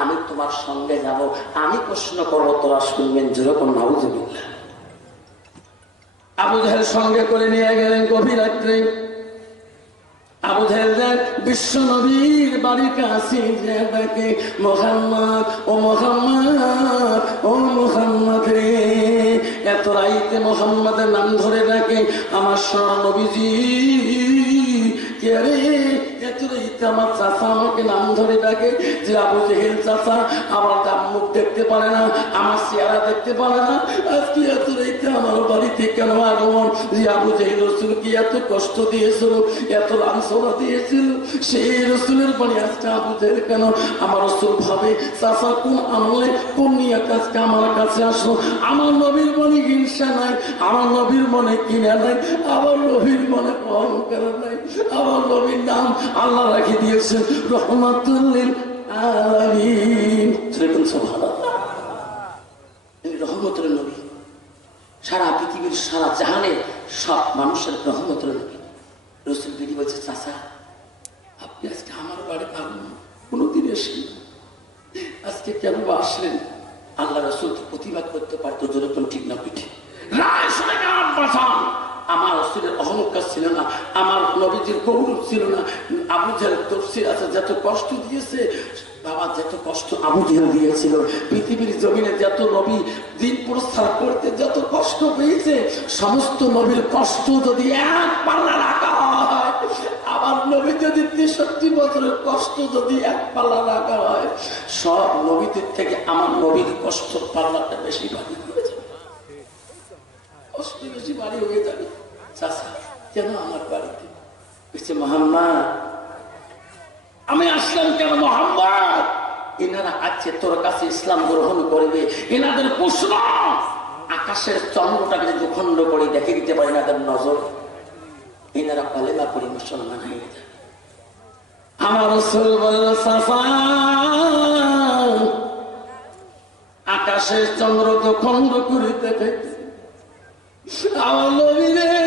আমি তোমার সঙ্গে যাব, আমি প্রশ্ন করবো, তোরা শুনবেন। যেরকম নাউজুবিল্লাহ। আবু জাহেল সঙ্গে করে নিয়ে গেলেন গভীর রাত্রে। আবু জাহেল বিশ্ব নবীর বাড়ির কাছে যে ডাকে, মুহাম্মদ, ও মুহাম্মদ, ও মুহাম্মদ রে। এত রাইতে মুহাম্মদের নাম ধরে ডাকে, আমার সোনার নবীজি। কে রে? এত রাইতে আমার চাচা আমাকে নাম ধরে ডাকে। যে আবু জাহেল চাচা আমার মুখ দেখতে পারে না, আমার চেহারা দেখতে পারে না, আজকে এত রাইতে আমার বাড়িতে কেন আগমন? যে আবু জাহেল রসুলকে এত কষ্ট দিয়েছিল, এত লাঞ্ছনা দিয়েছিল, সেই রসুলের বাড়ি আজকে আবু জাহেল কেন? আমার রসুল ভাবে, চাচা কোন আমলে কোন নিয়ে আজকে আমার কাছে আসলো? আমার নবীর মনে হিংসা নাই, আমার নবীর মনে কিনা নাই, আমার নবীর মনে অহংকার নাই। আমার নবীর নাম আল্লাহ রাখি দিয়েছেন রহমাতুল লিল আলামিন। সুবহানাল্লাহ। এই রহমতের নবী, সারা পৃথিবীর সারা জাহানের সব মানুষের রহমতের নবী। রসুল বিধি বলছে, চাচা আপনি আজকে আমার বাড়ি পাবেন কোনোদিন এসে, আজকে কেন আসলেন? আল্লাহ রসুল তো প্রতিবাদ করতে পারতো, যেরকম ঠিক না পিঠে আমার রসুলের অহংকার ছিল না, আমার নবীজির গৌরব ছিল না। আবু জাহেল তফসির আছে, যত কষ্ট দিয়েছে বাবা, যত কষ্ট আবু জাহেল দিয়েছিল, পৃথিবীর জমিনে যত নবী দিন প্রস্তাব করতে যত কষ্ট পেয়েছে, সমস্ত নবীর কষ্ট যদি এক পাল্লা রাখা হয়, আমার নবী যদি 63 বছরের কষ্ট যদি এক পাল্লা রাখা হয়, সব নবীদের থেকে আমার নবীর কষ্ট পাল্লাটা বেশি ভারী হয়ে যাবে, কষ্ট বেশি ভারী হয়ে যাবে। চাচা কেন আমার বাড়িতে? বলছে, মুহাম্মদ আমি আসলাম কেন? মুহাম্মদ এনারা আছে তোর কাছে ইসলাম গ্রহণ করবে, এনাদের প্রশ্ন আকাশের চন্দ্রটাকে যদি খণ্ড করে দেখে দিতে পারে এনাদের নজর, এনারা কালেমা পড়ে মুসলমান হয়ে যাবে। আমার রাসূল বলল, চাচা আকাশের চন্দ্র তো খণ্ড করে দেখে আমার নবী রে